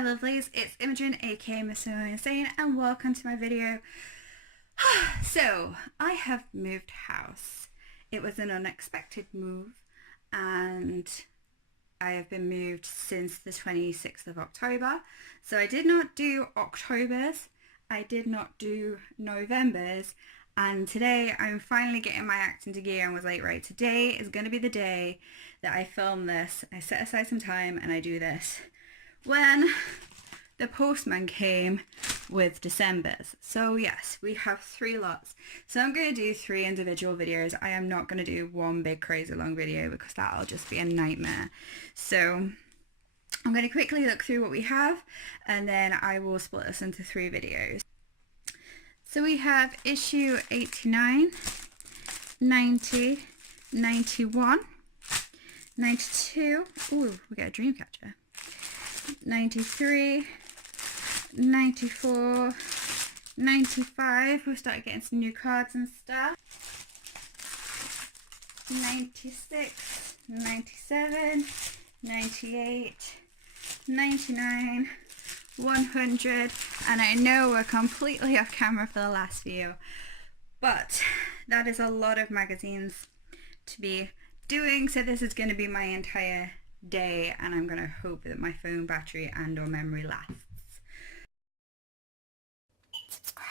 my lovelies, it's Imogen aka missimoinsane and welcome to my video. So, I have moved house. It was an unexpected move and I have been moved since the 26th of October. So I did not do October's, I did not do November's, and today I'm finally getting my act into gear and was like, right, today is going to be the day that I film this. I set aside some time and I do this. When the postman came with December's. So yes, we have 3 lots. So I'm going to do 3 individual videos. I am not going to do one big crazy long video because that'll just be a nightmare. So I'm going to quickly look through what we have and then I will split this into 3 videos. So we have issue 89, 90, 91, 92, ooh, we got a dream catcher, 93, 94, 95, we've started getting some new cards and stuff, 96, 97, 98, 99, 100, and I know we're completely off camera for the last few, but that is a lot of magazines to be doing, so this is going to be my entire day and I'm going to hope that my phone battery and or memory lasts. Subscribe.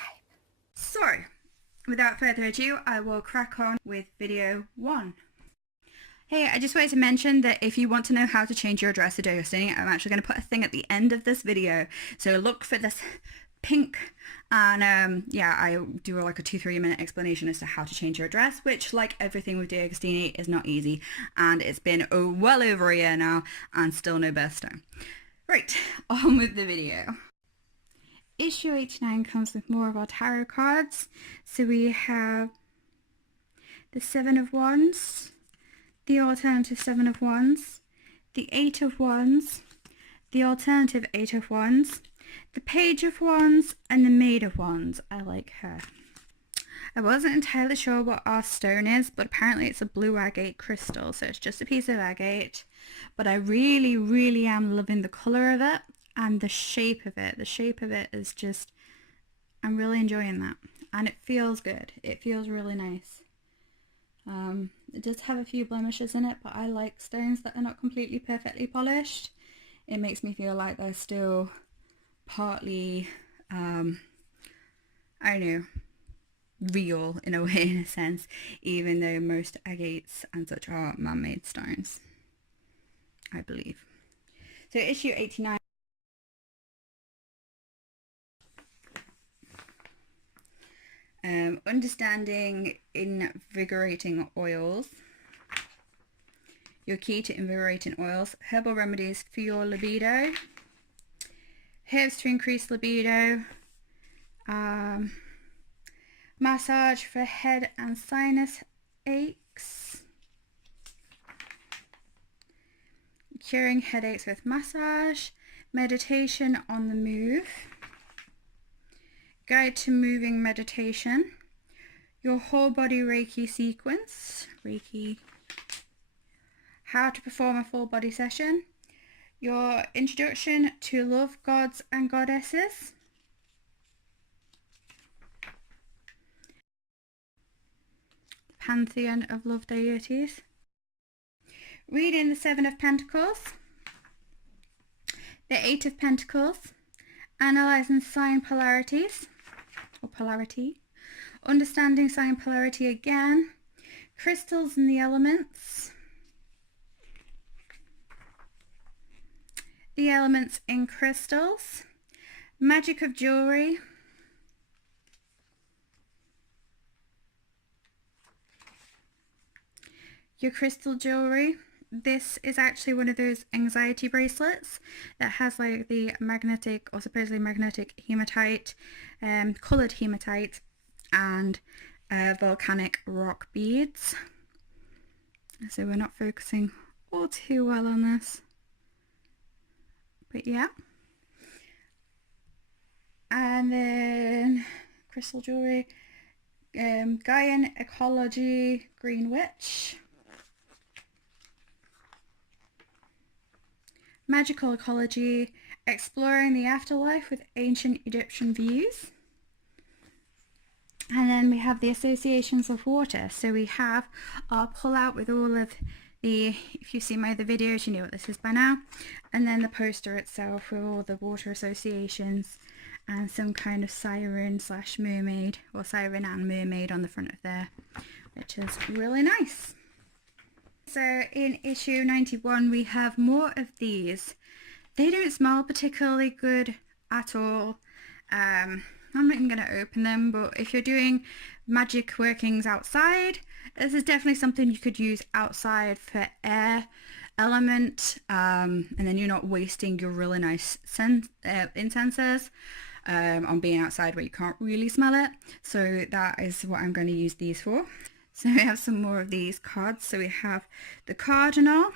So, without further ado, I will crack on with video 1. Hey, I just wanted to mention that if you want to know how to change your address to destiny, I'm actually going to put a thing at the end of this video. So look for this pink and yeah, I do like a 2-3 minute explanation as to how to change your address, which like everything with Destiny is not easy. And it's been well over a year now and still no birthstone. Right, on with the video. Issue 89 comes with more of our tarot cards. So we have the 7 of Wands, the alternative 7 of Wands, the 8 of Wands, the alternative 8 of Wands, the Page of Wands, and the Maid of Wands. I like her. I wasn't entirely sure what our stone is, but apparently it's a blue agate crystal, so it's just a piece of agate. But I really am loving the colour of it and the shape of it. The shape of it is just, I'm really enjoying that. And it feels good. It feels really nice. It does have a few blemishes in it, but I like stones that are not completely perfectly polished. It makes me feel like they're still partly, I don't know, real in a way, in a sense, even though most agates and such are man-made stones, I believe. So issue 89. Understanding invigorating oils. Your key to invigorating oils. Herbal remedies for your libido. Herbs to increase libido. Massage for head and sinus aches. Curing headaches with massage. Meditation on the move. Guide to moving meditation. Your whole body Reiki sequence. Reiki. How to perform a full body session. Your introduction to love gods and goddesses. Pantheon of love deities. Reading the 7 of Pentacles. The 8 of Pentacles. Analyzing sign polarities. Or polarity. Understanding sign polarity again. Crystals and the elements. The elements in crystals. Magic of jewelry. Your crystal jewelry. This is actually one of those anxiety bracelets that has like the magnetic or supposedly magnetic hematite, coloured hematite and volcanic rock beads. So we're not focusing all too well on this. But yeah. And then crystal jewelry, Gaian Ecology Green Witch. Magical ecology, exploring the afterlife with ancient Egyptian views. And then we have the associations of water. So we have our pull out with all of the, if you've seen my other videos, you know what this is by now. And then the poster itself with all the water associations and some kind of siren slash mermaid, or siren and mermaid on the front of there, which is really nice. So in issue 91 we have more of these. They don't smell particularly good at all. I'm not even going to open them, but if you're doing magic workings outside, this is definitely something you could use outside for air element, and then you're not wasting your really nice incensers on being outside where you can't really smell it. So that is what I'm going to use these for. So we have some more of these cards. So we have the Cardinal,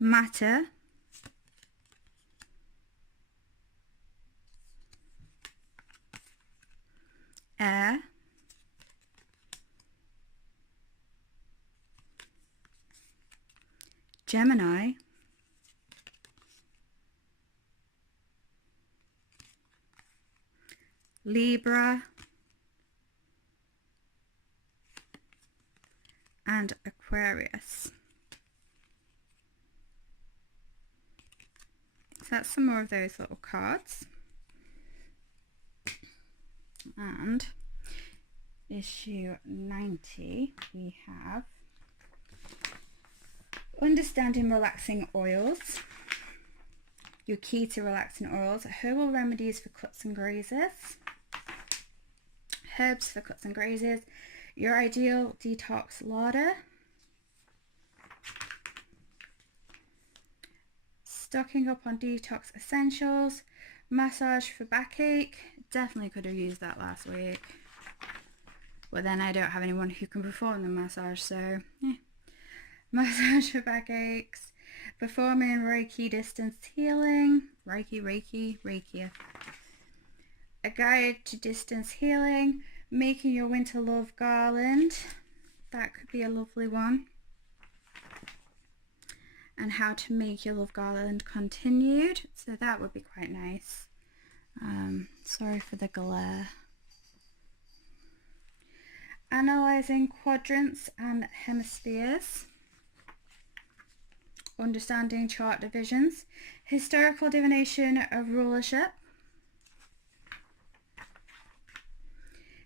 Matter, Air, Gemini, Libra, and Aquarius. So that's some more of those little cards. And issue 90 we have Understanding Relaxing Oils, your key to relaxing oils, herbal remedies for cuts and grazes, herbs for cuts and grazes, your ideal detox larder, stocking up on detox essentials, massage for backache. Definitely could have used that last week, but then I don't have anyone who can perform the massage, so yeah. Massage for backaches, performing Reiki distance healing, Reiki, a guide to distance healing, making your winter love garland, that could be a lovely one, and how to make your love garland continued, so that would be quite nice. Sorry for the glare. Analyzing quadrants and hemispheres, understanding chart divisions, historical divination of rulership,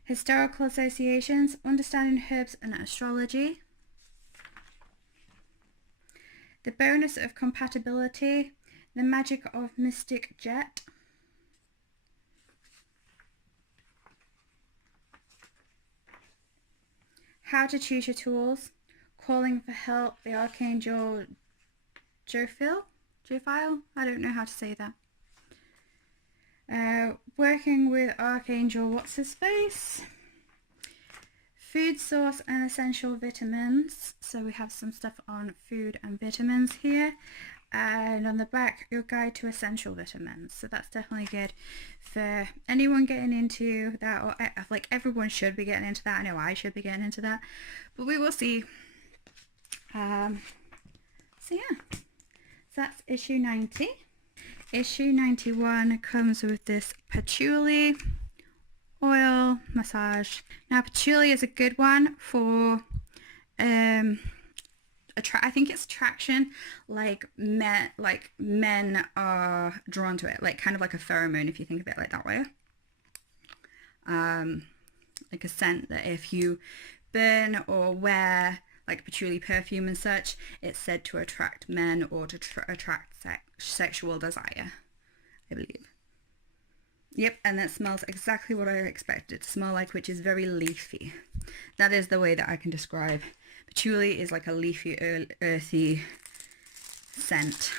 historical associations, understanding herbs and astrology, the bonus of compatibility, the magic of mystic jet, how to choose your tools, calling for help, the archangel Jophiel, I don't know how to say that. Working with Archangel what's his face, food source and essential vitamins. So we have some stuff on food and vitamins here, and on the back your guide to essential vitamins. So that's definitely good for anyone getting into that, or like everyone should be getting into that. I know I should be getting into that, but we will see. So yeah, so that's issue 90. Issue 91 comes with this patchouli oil massage. Now patchouli is a good one for I think it's attraction, like men are drawn to it, like kind of like a pheromone if you think of it like that way. Like a scent that if you burn or wear like patchouli perfume and such, it's said to attract men or to attract sexual desire, I believe. Yep, and that smells exactly what I expected it to smell like, which is very leafy. That is the way that I can describe. Patchouli is like a leafy, earthy scent.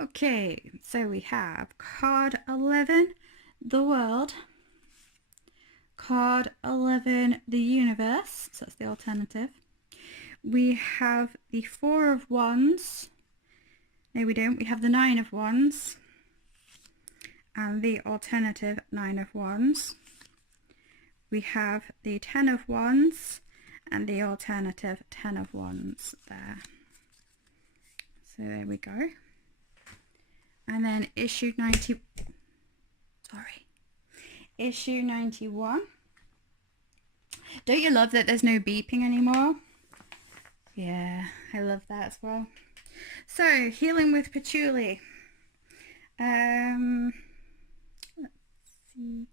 Okay, so we have card 11, the world, card 11, the universe, so that's the alternative. We have the 4 of wands, no we don't, we have the 9 of wands, and the alternative 9 of Wands. We have the 10 of Wands and the alternative 10 of Wands there. So there we go. And then issue 91. Don't you love that there's no beeping anymore? Yeah, I love that as well. So, healing with patchouli. Let's see.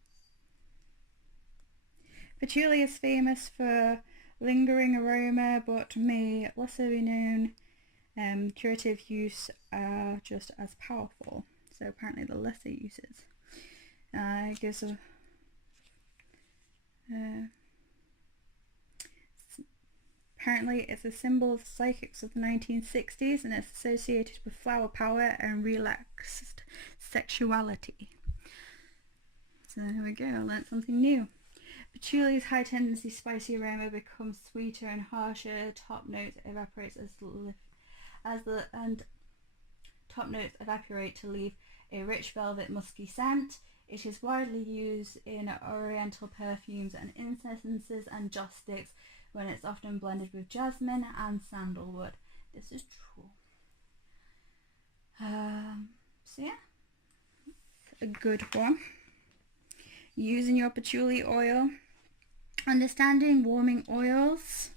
Patchouli is famous for lingering aroma, but may also be known curative use are just as powerful. So apparently the lesser uses. It gives a apparently it's a symbol of the psychics of the 1960s, and it's associated with flower power and relaxed sexuality. So there we go, I learned something new. Patchouli's high tendency spicy aroma becomes sweeter and harsher. Top notes evaporate top notes evaporate to leave a rich velvet musky scent. It is widely used in oriental perfumes and incenses and joss sticks, when it's often blended with jasmine and sandalwood. This is true. So yeah, a good one. Using your patchouli oil. Understanding warming oils.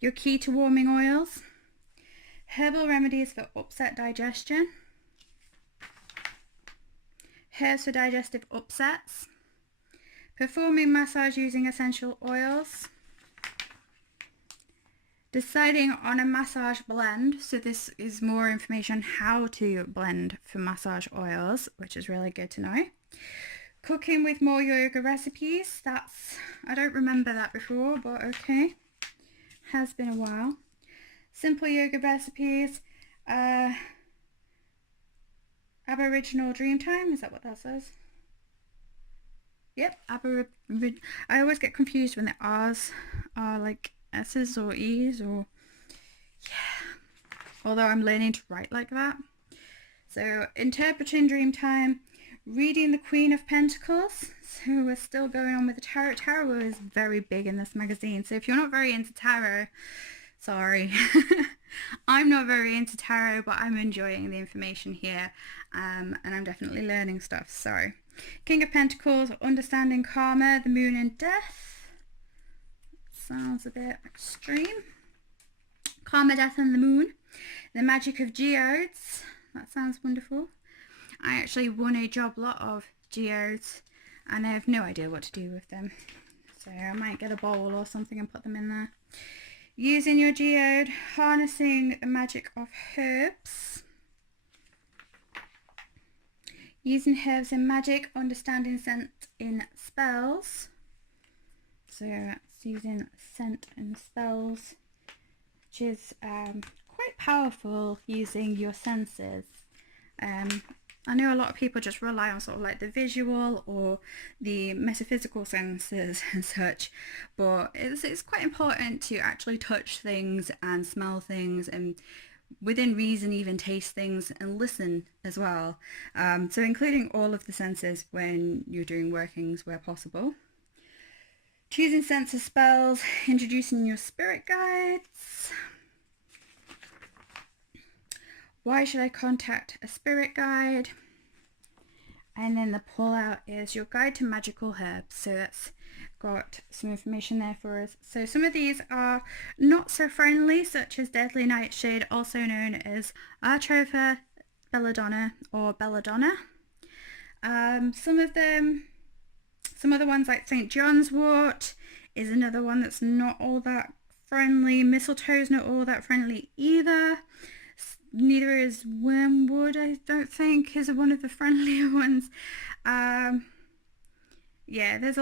Your key to warming oils. Herbal remedies for upset digestion. Herbs for digestive upsets. Performing massage using essential oils. Deciding on a massage blend. So this is more information how to blend for massage oils, which is really good to know. Cooking with more yoga recipes. I don't remember that before, but okay. Has been a while. Simple yoga recipes. Aboriginal Dreamtime. Is that what that says? Yep, I always get confused when the R's are like S's or E's, or yeah. Although I'm learning to write like that. So, interpreting Dreamtime, reading the Queen of Pentacles. So we're still going on with the tarot. Tarot is very big in this magazine. So if you're not very into tarot, sorry. I'm not very into tarot, but I'm enjoying the information here, and I'm definitely learning stuff. So, King of Pentacles, understanding karma, the moon and death. Sounds a bit extreme. Karma, death and the moon. The magic of geodes. That sounds wonderful. I actually won a job lot of geodes, and I have no idea what to do with them. So I might get a bowl or something and put them in there. Using your geode, harnessing the magic of herbs. Using herbs in magic, understanding scent in spells. So that's using scent in spells, which is quite powerful, using your senses. I know a lot of people just rely on sort of like the visual or the metaphysical senses and such, but it's quite important to actually touch things and smell things, and within reason even taste things and listen as well. So including all of the senses when you're doing workings where possible. Choosing sense of spells, introducing your spirit guides. Why should I contact a spirit guide? And then the pull out is your guide to magical herbs. So that's got some information there for us. So some of these are not so friendly, such as Deadly Nightshade, also known as Atropha belladonna or belladonna. Some other ones like St. John's wort is another one that's not all that friendly. Mistletoe is not all that friendly either. Neither is wormwood, I don't think, is one of the friendlier ones. Yeah, there's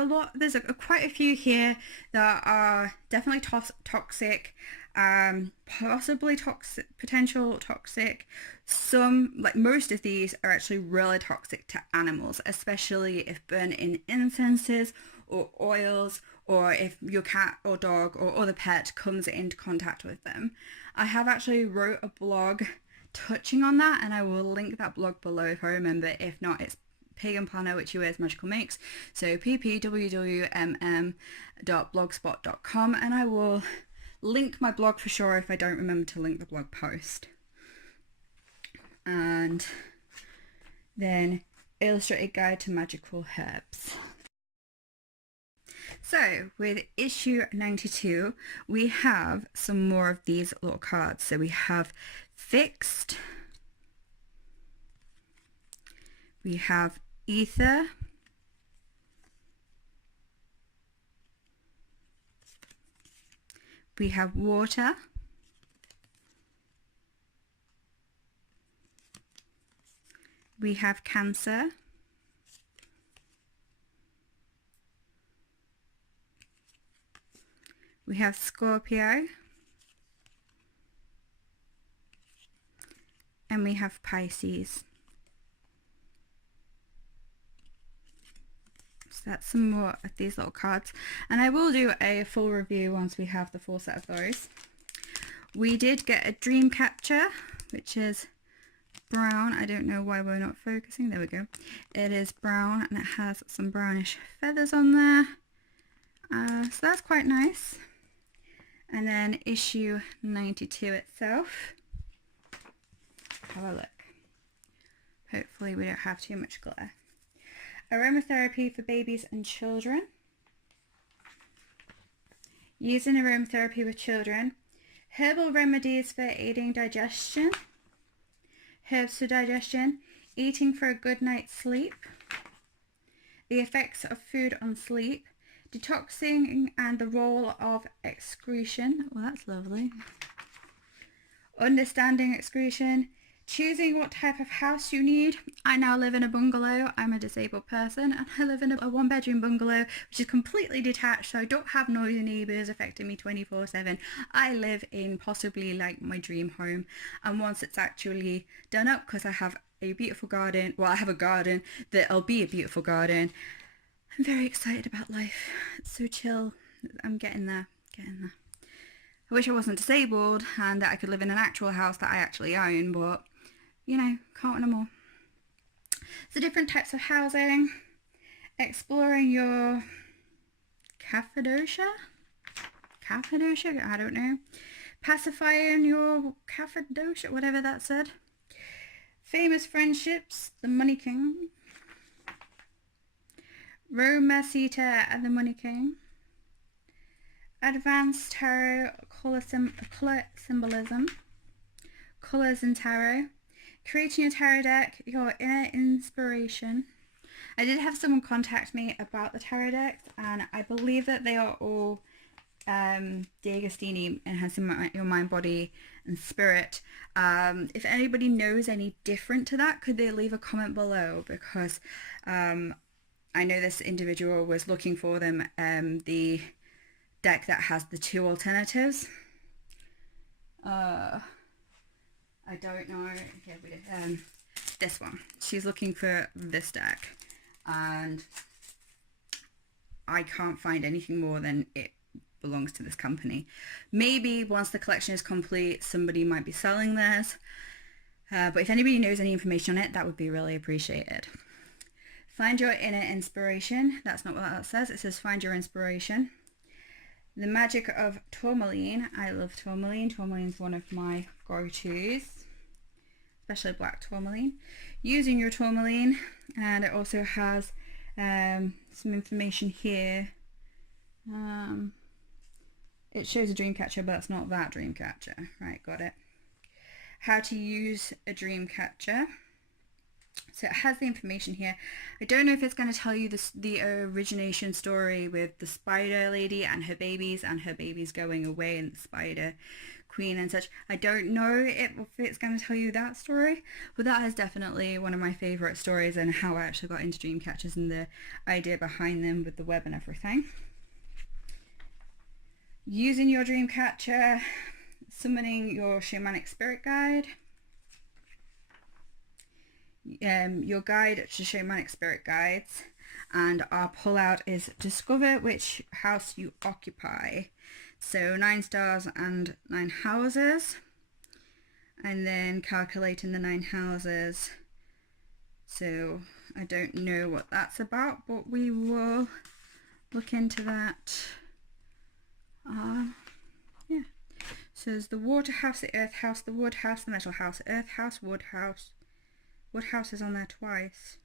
quite a few here that are definitely toxic, possibly potential toxic. Some, like most of these, are actually really toxic to animals, especially if burned in incenses or oils, or if your cat or dog or other pet comes into contact with them. I have actually wrote a blog touching on that, and I will link that blog below if I remember. If not, it's Pagan Planner Witchy Magical Mix, so ppwwmm.blogspot.com, and I will link my blog for sure if I don't remember to link the blog post. And then Illustrated Guide to Magical Herbs. So with issue 92, we have some more of these little cards. So we have Fixed, we have Ether, we have Water, we have Cancer, we have Scorpio, and we have Pisces. So that's some more of these little cards, and I will do a full review once we have the full set of those. We did get a dream catcher, which is brown. I don't know why we're not focusing. There we go. It is brown, and it has some brownish feathers on there. So that's quite nice. And then issue 92 itself. Have a look. Hopefully we don't have too much glare. Aromatherapy for babies and children. Using aromatherapy with children. Herbal remedies for aiding digestion. Herbs for digestion. Eating for a good night's sleep. The effects of food on sleep. Detoxing and the role of excretion. Well, that's lovely. Understanding excretion. Choosing what type of house you need. I now live in a bungalow. I'm a disabled person, and I live in a one-bedroom bungalow which is completely detached, so I don't have noisy neighbours affecting me 24/7. I live in possibly like my dream home, and once it's actually done up, because I have a beautiful garden, well, I have a garden that'll be a beautiful garden, I'm very excited about life. It's so chill. I'm getting there. I wish I wasn't disabled and that I could live in an actual house that I actually own, but you know, can't win them all. So different types of housing, exploring your Cappadocia, I don't know, pacifying your Cappadocia, whatever that said, famous friendships, the Money King, Romacita and the Money King, advanced tarot color symbolism, colors in tarot, creating a tarot deck, your inner inspiration. I did have someone contact me about the tarot decks, and I believe that they are all D'Agostini, enhancing your mind, body and spirit. If anybody knows any different to that, could they leave a comment below, because I know this individual was looking for them, the deck that has the two alternatives. I don't know. Here we go. This one. She's looking for this deck, and I can't find anything more than it belongs to this company. Maybe once the collection is complete, somebody might be selling this. But if anybody knows any information on it, that would be really appreciated. Find your inner inspiration. That's not what that says. It says find your inspiration. The magic of tourmaline. I love tourmaline. Tourmaline's one of my go-tos, especially black tourmaline. Using your tourmaline, and it also has some information here. It shows a dream catcher, but it's not that dream catcher. Right, got it. How to use a dream catcher. So it has the information here. I don't know if it's going to tell you the origination story with the spider lady and her babies going away, and the spider queen and such. I don't know if it's going to tell you that story, but that is definitely one of my favorite stories, and how I actually got into dream catchers and the idea behind them with the web and everything. Using your dream catcher, summoning your shamanic spirit guide. Your guide to shamanic spirit guides, and our pull out is discover which house you occupy. So 9 stars and 9 houses, and then calculating the 9 houses. So I don't know what that's about, but we will look into that. Yeah. So there's the water house, the earth house, the wood house, the metal house, earth house, wood house. Wood house is on there twice.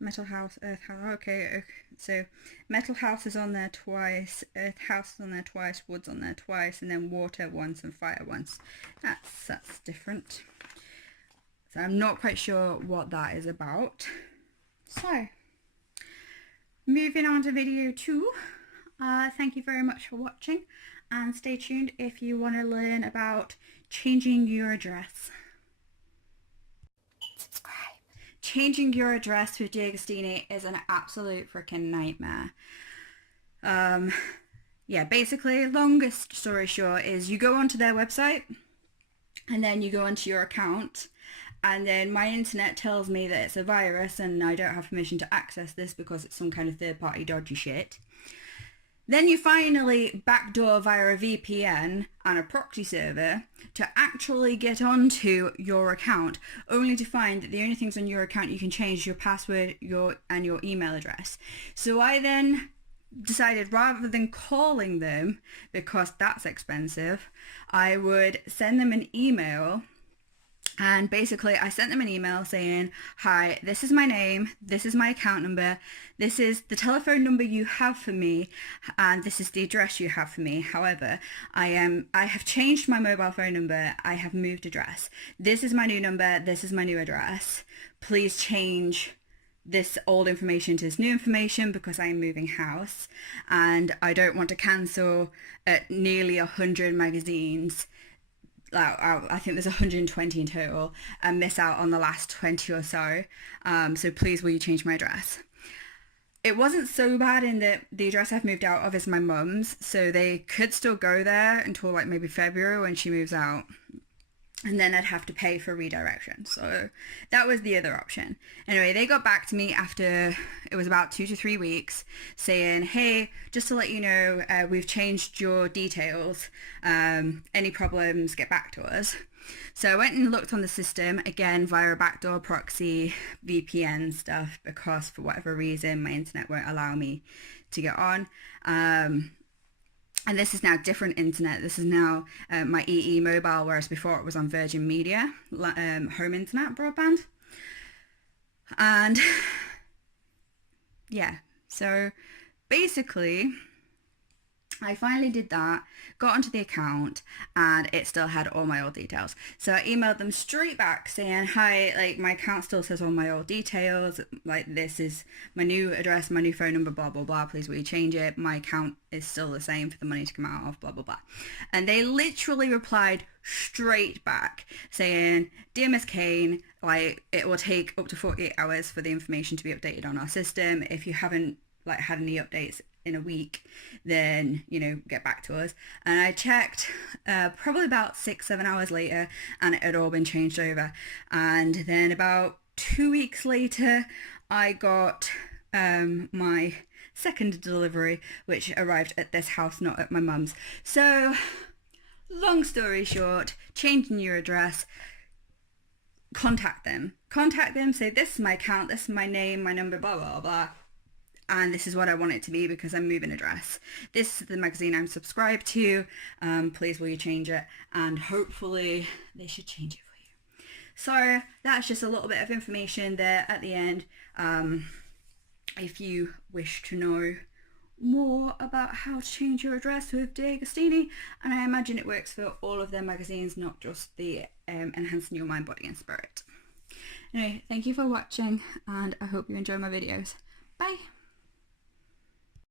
Metal house, earth house. Okay. So metal house is on there twice, earth house is on there twice, wood's on there twice, and then water once and fire once. That's different. So I'm not quite sure what that is about. So moving on to video 2. Thank you very much for watching, and stay tuned if you want to learn about changing your address. Subscribe. Changing your address with D'Agostini is an absolute freaking nightmare. Yeah, basically, longest story short is you go onto their website and then you go onto your account, and then my internet tells me that it's a virus and I don't have permission to access this because it's some kind of third-party dodgy shit. Then you finally backdoor via a VPN and a proxy server to actually get onto your account, only to find that the only things on your account you can change is your password, and your email address. So I then decided, rather than calling them, because that's expensive, I would send them an email. And basically I sent them an email saying, hi, this is my name, this is my account number, this is the telephone number you have for me, and this is the address you have for me. However, I have changed my mobile phone number, I have moved address. This is my new number, this is my new address. Please change this old information to this new information because I am moving house, and I don't want to cancel at nearly 100 magazines. I think there's 120 in total, and miss out on the last 20 or so. So please, will you change my address? It wasn't so bad in that the address I've moved out of is my mum's, so they could still go there until like maybe February when she moves out. And then I'd have to pay for redirection. So that was the other option. Anyway, they got back to me after, it was about 2 to 3 weeks, saying, hey, just to let you know, we've changed your details. Any problems, get back to us. So I went and looked on the system, again, via a backdoor proxy, VPN stuff, because for whatever reason, my internet won't allow me to get on. And this is now different internet. This is now my EE mobile, whereas before it was on Virgin Media, home internet broadband. And yeah, so basically I finally did that, got onto the account, and it still had all my old details. So I emailed them straight back saying, hi, like my account still says all my old details, like this is my new address, my new phone number, blah, blah, blah, please will you change it? My account is still the same for the money to come out of, blah, blah, blah. And they literally replied straight back saying, dear Miss Kane, like it will take up to 48 hours for the information to be updated on our system. If you haven't like had any updates in a week, then get back to us. And I checked probably about 6-7 hours later, and it had all been changed over. And then about 2 weeks later I got my second delivery, which arrived at this house, not at my mum's. So long story short, changing your address, contact them, say this is my account, this is my name, my number, blah blah blah, and this is what I want it to be because I'm moving address. This is the magazine I'm subscribed to. Please will you change it? And hopefully they should change it for you. So that's just a little bit of information there at the end. If you wish to know more about how to change your address with D'Agostini, and I imagine it works for all of their magazines, not just the Enhancing Your Mind, Body and Spirit. Anyway, thank you for watching, and I hope you enjoy my videos. Bye!